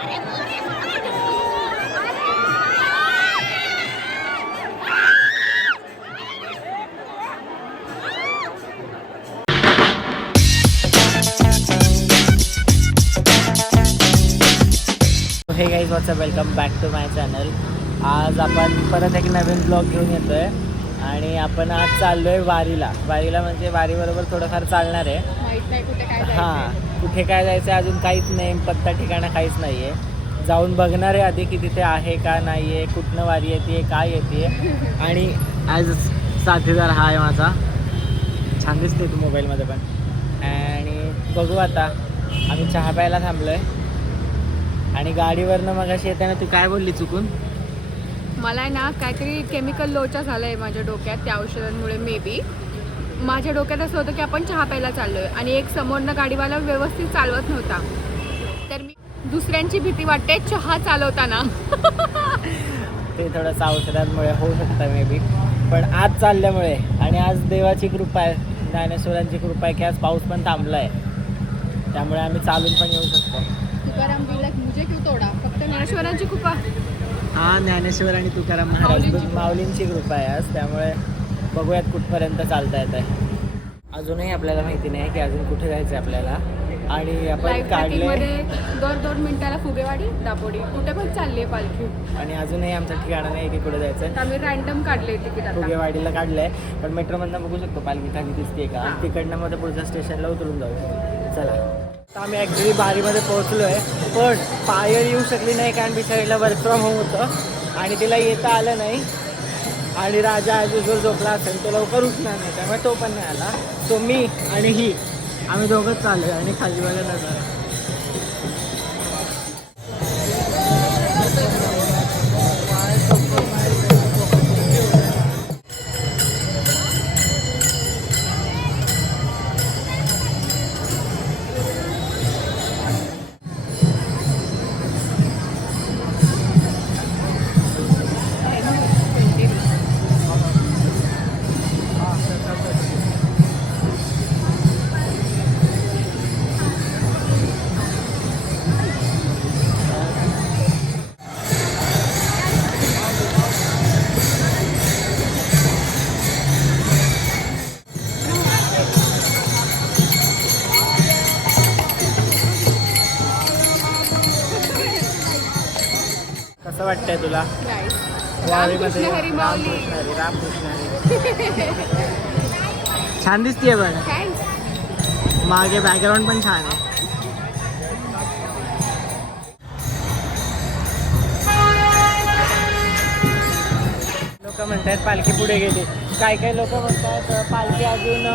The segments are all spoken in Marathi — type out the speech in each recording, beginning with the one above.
हे guys what's up, welcome back to my channel. आज आपण परत एक नवीन ब्लॉग घेऊन येतो आहे आणि आपण आज चाललो आहे वारीला म्हणजे वारीबरोबर थोडंफार चालणार आहे. माहित नाही कुठे काय कुठे काय जायचं अजून काहीच नाही, पत्ता ठिकाणं काहीच नाही आहे. जाऊन बघणार आहे आधी की तिथे आहे का नाही आहे, कुठनं वारी येते, काय येते. आणि आज साथीदार हा आहे माझा, छान दिसते तू मोबाईलमध्ये पण. आणि बघू आता, आम्ही चहा प्यायला थांबलो आहे आणि गाडीवरनं मग अशी येताना तू काय बोलली चुकून? मला आहे ना काहीतरी केमिकल लोचा झाला आहे माझ्या डोक्यात त्या औषधांमुळे. मे बी माझ्या डोक्यात असं होतं की आपण चहा प्यायला चाललोय आणि एक समोरनं गाडीवाला व्यवस्थित चालवत नव्हता, तर मी दुसऱ्यांची भीती वाटते चहा चालवताना. ते थोडंसं औषधांमुळे होऊ शकतं मे बी, पण आज चालल्यामुळे आणि आज देवाची कृपा आहे, ज्ञानेश्वरांची कृपा आहे की आज पाऊस पण थांबला आहे, त्यामुळे आम्ही चालून पण येऊ शकतो. तुकाराम बिलक मुझे क्यों तोडा, फक्त ज्ञानेश्वरांची कृपा. हा, ज्ञानेश्वर आणि तुकाराम महाराज माऊलींची कृपा आहे आज, त्यामुळे बघूयात कुठपर्यंत चालता येत आहे. अजूनही आपल्याला माहिती नाही की अजून कुठे जायचं आहे आपल्याला. आणि आपण काढले 2 मिनिटाला फुगेवाडी दापोडी कुठे पण चालली आहे पालखी. आणि अजूनही आमचं ठिकाणं नाही की कुठे जायचं आहे. आम्ही रँडम काढले तिकीट. फुगेवाडीला काढलं आहे, पण मेट्रोमधनं बघू शकतो पालखी खाली दिसते का. तिकडनं मध्ये पुढच्या स्टेशनला उतरून जाऊ. चला, आता आम्ही ॲक्च्युली बारीमध्ये पोहोचलो आहे, पण पायल येऊ शकली नाही कारण बिचारीला वर्क फ्रॉम होम होतं आणि तिला येता आलं नाही. आणि राजा ॲज युजल झोपला असेल, तो लवकर उठणार नाही, त्यामुळे तो पण नाही आला. सो मी आणि ही आम्ही दोघंच चाललो आहे आणि खाली बघा नजारा. कसं वाटतंय तुला वारीमध्ये? रामकृष्ण हरी. छान दिसतीये बघ, मागे बॅकग्राऊंड पण छान आहे. लोक म्हणतात पालखी पुढे गेली, काही लोक म्हणतात पालखी अजून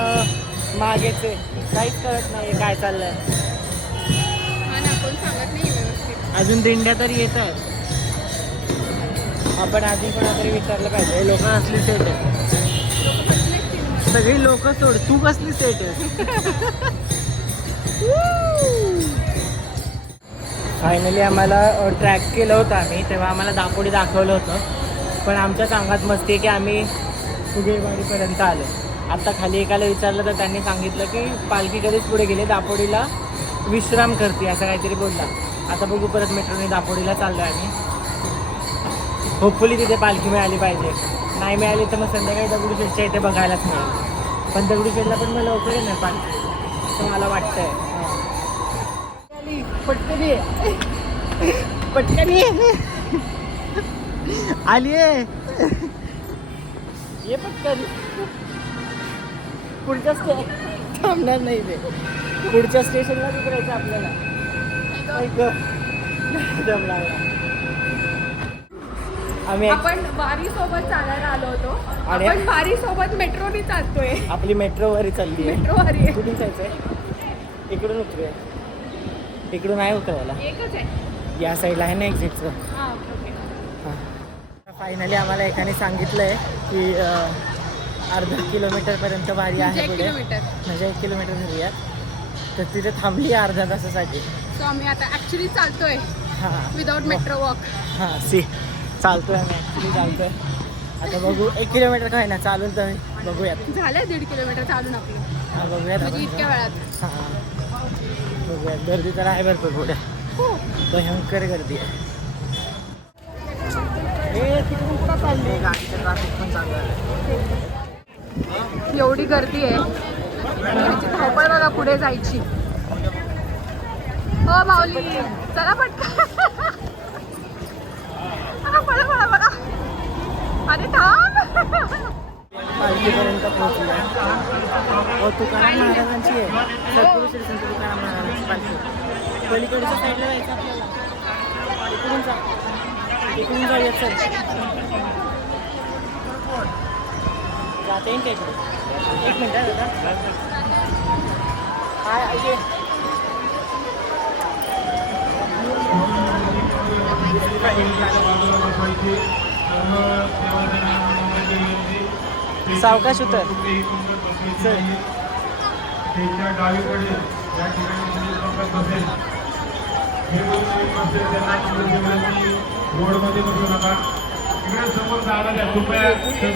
मागेच आहे. काहीच कळत नाही काय चाललंय. अजून दिंड्या तरी येत आहेत. आपण आधी कोणातरी विचारलं पाहिजे, लोक असली सेट आहे, सगळी लोक सोड, तू कसली सेट आहे. फायनली आम्हाला ट्रॅक केलं होतं आम्ही, तेव्हा आम्हाला दापोडी दाखवलं होतं, पण आमच्या सांगात मस्ती आहे की आम्ही फुगेवाडीपर्यंत आलो. आत्ता खाली एकाला विचारलं तर त्यांनी सांगितलं की पालखी कधीच पुढे गेली, दापोडीला विश्राम करते असं काहीतरी बोलला. आता बघू, परत मेट्रोने दापोडीला चाललो आहे आम्ही. होपफुली तिथे पालखी मिळाली पाहिजे, नाही मिळाली तर मग संध्याकाळी दगडूशेठच्या इथे बघायलाच मिळेल. पण दगडूशेठला पण मला लवकर येणार पालखी असं मला वाटतंय. पटकन आली आहे, ये पटकन. पुढच्या थांबणार नाही ते, पुढच्या स्टेशनला उतरायचं आपल्याला. दम लागला. आपण वारी सोबत चालायला आलो होतो, आणि आपण वारी सोबत मेट्रोने चालतोय. आपली मेट्रोवरी चालली आहे. मेट्रो वारी आहे. कुठून जायचंय? इकडून उतरूया. इकडून आहे उतरायला, एकच आहे या साईडला आहे ना एक्झिटचं. हां, फायनली आम्हाला एकाने सांगितलंय की अर्धा किलोमीटरपर्यंत वारी आहे पुढे, म्हणजे 1 किलोमीटर धरूया. तर तिथे थांबली अर्ध्या तासासाठी. सो आम्ही आता ॲक्च्युली चालतोय हां, विदाउट मेट्रो वॉक. हां, चालतोय आम्ही ॲक्च्युली चालतोय. आता बघू, 1 किलोमीटर काय ना चालून तर बघूयात. झालं 1.5 किलोमीटर चालून आपलं. हां, बघूयात म्हणजे इतक्या वेळात. हां, बघूयात. गर्दी तर आहे भरपूर पुढे. भयंकर गर्दी आहे. तिकडून कुठं चालली? गाडीचं ट्रॅफिक पण चालू आहे. एवढी गर्दी आहे, मुलीची धावपळ बघा पुढे जायची. हो माऊली चला पटकन. बघा बघा. अरे थांब. पालखीपर्यंत पोहोचलो. हो, तुकाराम महाराजांची आहे. सद्गुरू श्री संत तुकाराम महाराजांची पालखी. पलीकडच्या साईडला जायचं आपल्याला. इकडून जाऊया. चल जाता येईल का इकडे? 1 मिनिट आहे दादा. हाय ये. सावकाश उतर. त्याच्या डावीकडे या ठिकाणी रोडमध्ये बसू नका. इकडे समोर जागा द्या कृपया. दर्शन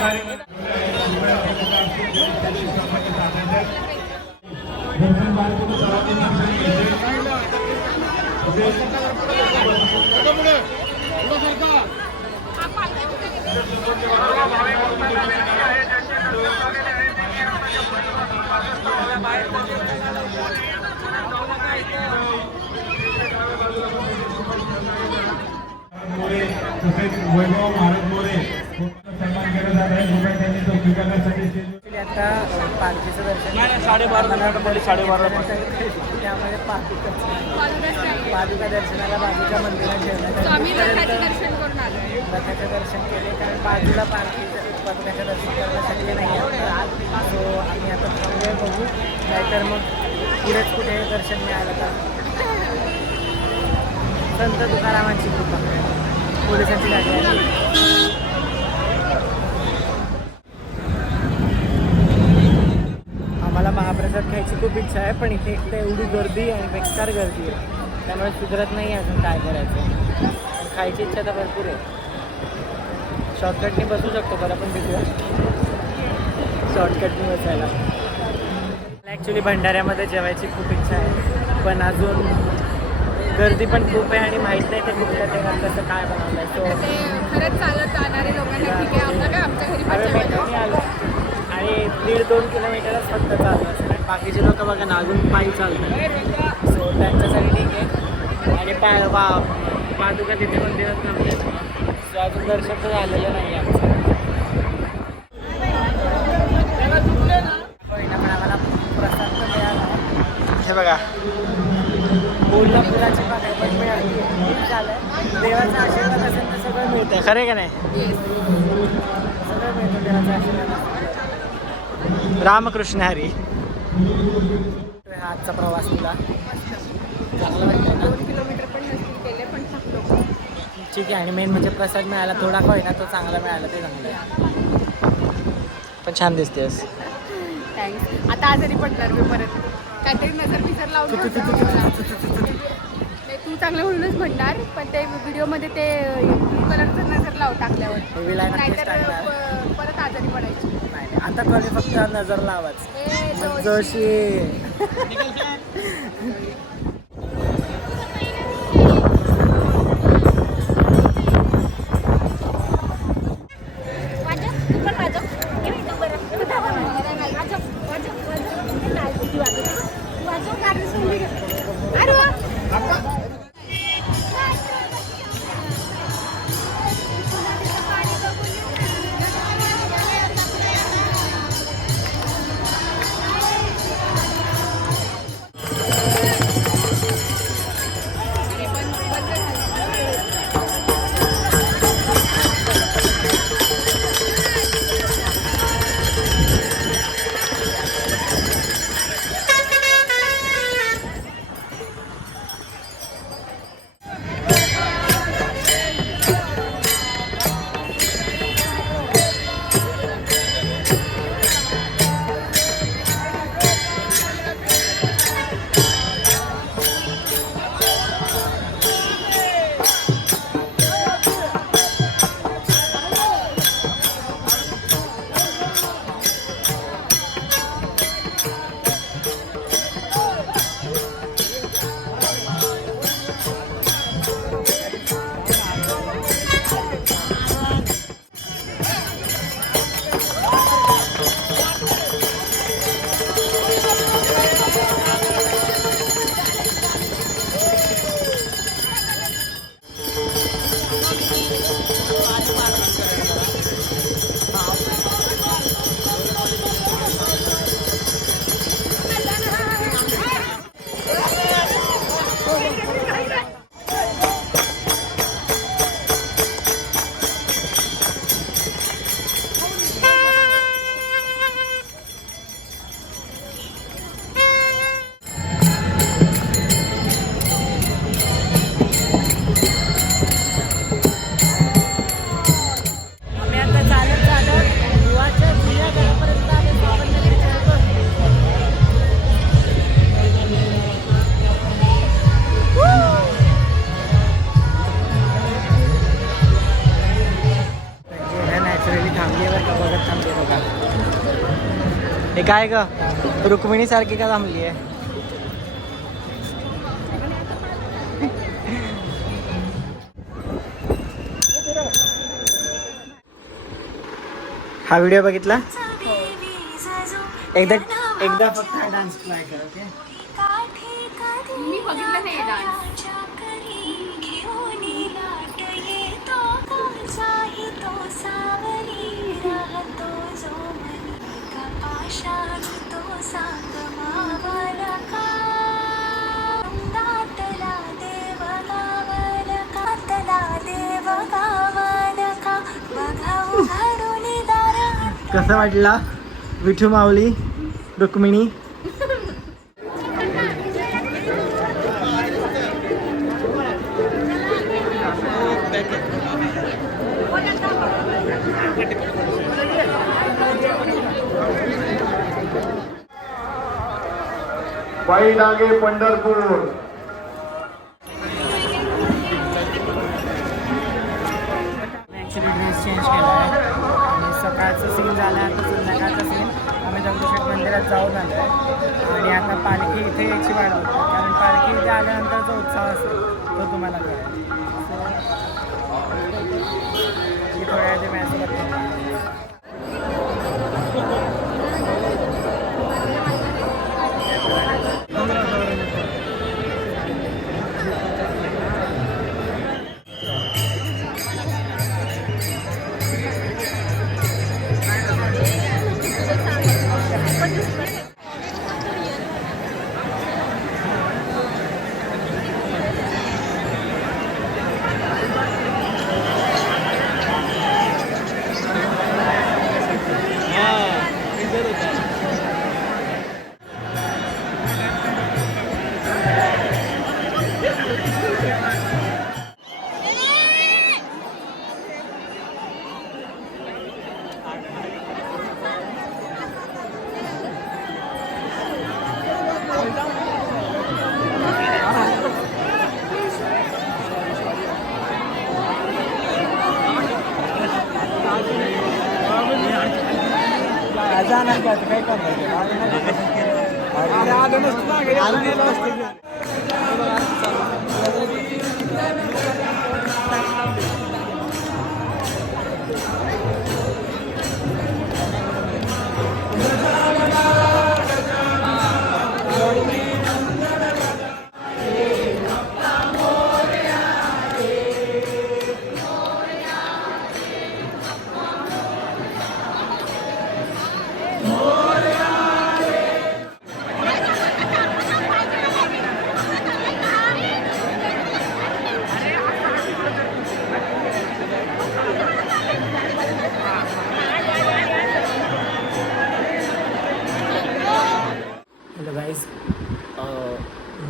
बाहेर वैभव महाराज मोरे सन्मान केला जात आहे. कृपया त्यांनी तो स्वीकारण्यासाठी आता पालखीचं दर्शन 12:30 त्यामुळे पादुका दर्शनाला बाजूच्या मंदिरात ठेवण्यात दर्शन करून आलोय. रथाचं दर्शन केले, कारण बाजूला पादुकाचं दर्शन करायला शक्य नाही आहे. सो आम्ही आता थांबूया, बघू. नाहीतर मग पुढेच कुठे दर्शन मिळालं तर संत तुकारामांची कृपा. पोलिसांची गाडी आहे. आम्हाला महाप्रसाद खायची खूप इच्छा आहे, पण इथे एक तर एवढी गर्दी आणि बेकार गर्दी आहे, त्यामुळे सुधरत नाही अजून काय करायचं. खायची इच्छा तर भरपूर आहे. शॉर्टकटने बसू शकतो बरं, पण भेटूया शॉर्टकटने बसायला. मला ॲक्च्युली भंडाऱ्यामध्ये जेवायची खूप इच्छा आहे, पण अजून गर्दी पण खूप आहे आणि माहीत नाही ते कुठल्या ठिकाणी कसं काय बनवलं आहे. सो ते खरंच चालत जाणारे लोकांना ठीक आहे, आपलं काय आमच्या घरी पण आम्ही जेवायचं. मैत्रिणी आलो आणि 1.5-2 किलोमीटरच फक्त चालू असेल, आणि बाकीचे लोक बघा ना अजून पायी चालतात. सो त्यांच्यासाठी ठीक आहे. आणि पादुका तिथे मंदिरात थांबते. सो अजून दर्शन तर झालेलं नाही आमचं. पण आम्हाला प्रसाद पण मिळाला. हे बघा, कोल्हापुराची पाकळी पण मिळाली. खूप झालं. देवाचा आशीर्वाद असेल तर सगळं मिळतं. खरं आहे का नाही? सगळं मिळतं देवाचा आशीर्वाद असेल. रामकृष्ण हरी. हा आजचा प्रवास तुला चांगला वाटतंय ना? 2 किलोमीटर पण नसतील केले, पण थकलो. ठीक आहे. आणि मेन म्हणजे प्रसाद मिळाला, थोडा का होईना तो चांगला मिळाला, ते चांगलं आहे. पण छान दिसतेस. थँक्स. आता आजारी पडणार मी परत. काहीतरी नजर बिजर लावून तू चांगलं म्हणूनच म्हणणार, पण ते व्हिडिओमध्ये ते ब्लू कलरचं नजर लाव टाकल्यावर, विलायना नाहीतर टाकणार. परत आजारी पडायची. नाही, आता कधी फक्त नजर लावाच. जोशी. काय ग रुक्मिणी सारखी का थांबली आहे? हा व्हिडिओ बघितला? एकदा एकदा फक्त हा डान्स ट्राय कर. ओके मी बघितलं नाही डान्स. कसं वाटला विठू माऊली रुक्मिणी? पायी डागे पंढरपूर. ॲक्च्युली ड्रेस चेंज केला आहे आणि सकाळचं सीन झालं आता संध्याकाळचं सीन. आम्ही दगडूशेठ मंदिरात जाऊन आलो आहे आणि आता पालखी इथे याची वाट बघतो, कारण पालखी इथे आल्यानंतर जो उत्साह असतो तो तुम्हाला कळेल. मी थोड्या आधी मॅच करतो. काय हॅलो गाईज,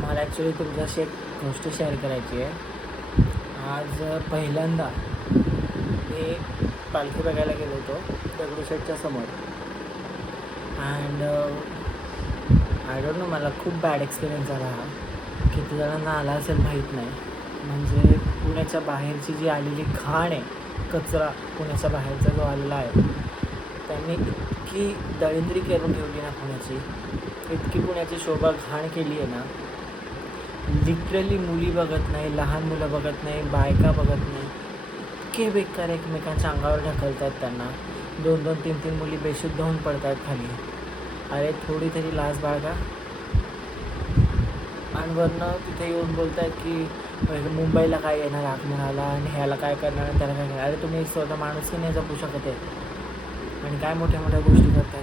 मला ॲक्च्युली तुमच्याशी एक गोष्ट शेअर करायची आहे. आज पहिल्यांदा मी पालखी बघायला गेलो होतो दगडूशेठच्या समोर. अँड आय डोंट नो, मला खूप बॅड एक्सपिरियन्स झाला हा. किती जणांना आला असेल माहीत नाही. म्हणजे पुण्याच्या बाहेरची जी आलेली घाण आहे, कचरा पुण्याच्या बाहेरचा जो आलेला आहे, त्यांनी इतकी दळिंद्री करून ठेवली ना पुण्याची, इतकी पुण्याची शोभा घाण केली आहे ना. लिटरली मुली बघत नाही, लहान मुलं बघत नाही, बायका बघत नाही, इतके बेकार एकमेकांच्या अंगावर ढकलतात त्यांना. 2-2, 3-3 मुली बेशुद्ध होऊन पडतात खाली. अरे थोडी तरी लाज बाळगा. आणि वरनं तिथे येऊन बोलत आहेत की मुंबईला काय येणार आगमनाला आणि ह्याला काय करणार आणि त्याला काय करणार. अरे तुम्ही स्वतः माणूस की नाही जपू शकत आहे आणि काय मोठ्या मोठ्या गोष्टी करताय.